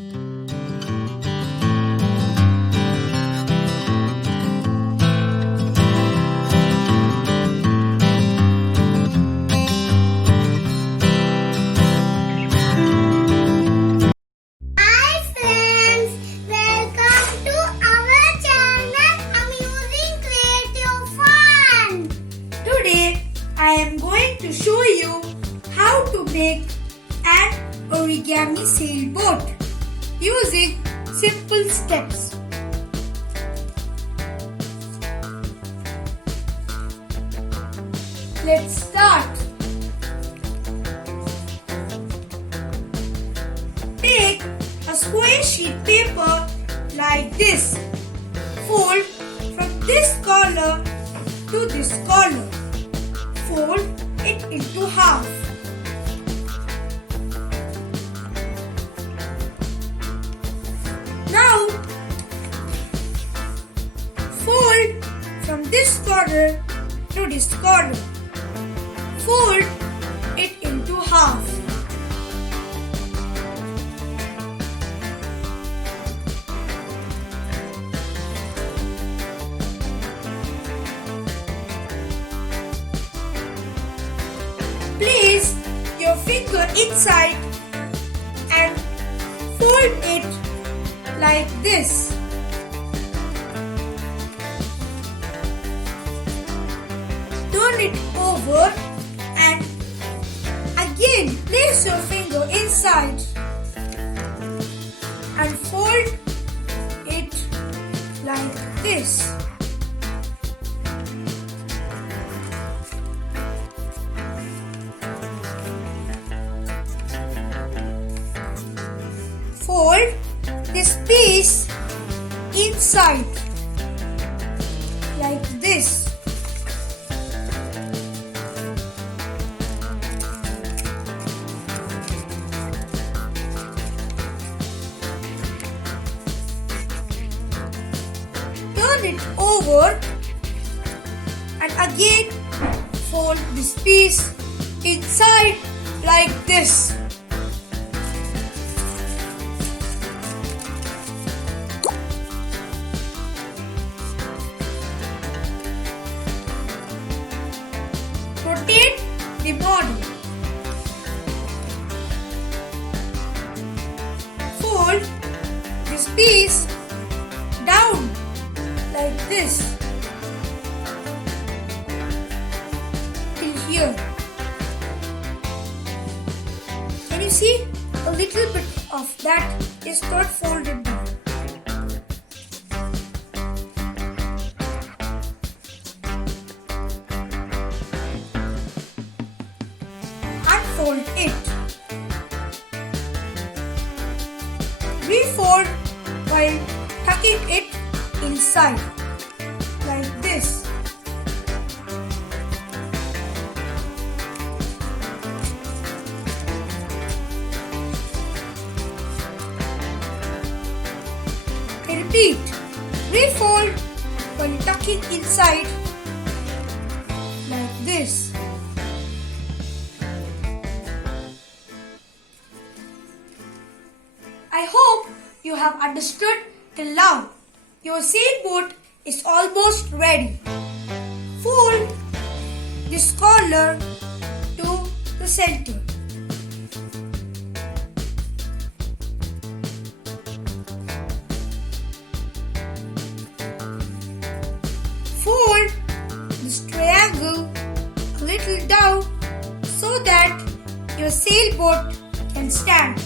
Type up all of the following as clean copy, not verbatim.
Hi friends, welcome to our channel Amusing Creative Fun. Today I am going to show you how to make an origami sailboat using simple steps. Let's start. Take a square sheet paper like this. Fold from this corner to this corner. Fold it into half. Now, fold from this corner to this corner. Fold it into half. Place your finger inside and fold it like this. Turn it over and again place your finger inside and fold it like this. Fold this piece inside like this. Turn it over and again fold this piece inside like this. Rotate the model. Fold this piece down like this till here. Can you see? A little bit of that is not folded down. Unfold it. Refold while tucking it inside like this. Repeat. Refold while tucking inside like this. I hope you have understood till now. Your sailboat is almost ready. Fold this collar to the center. Fold this triangle a little down so that your sailboat can stand.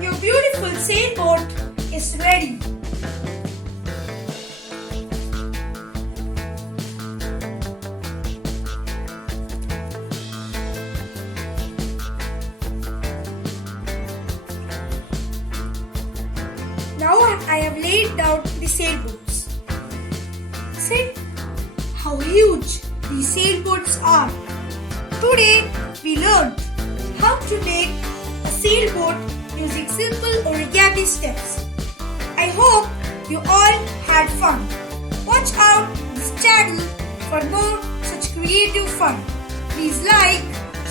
Your beautiful sailboat is ready. Now I have laid down the sailboats. See how huge these sailboats are. Today we learned how to make a sailboat using simple origami steps. I hope you all had fun. Watch out this channel for more such creative fun. Please like,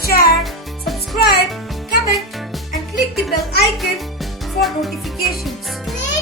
share, subscribe, comment and click the bell icon for notifications. Create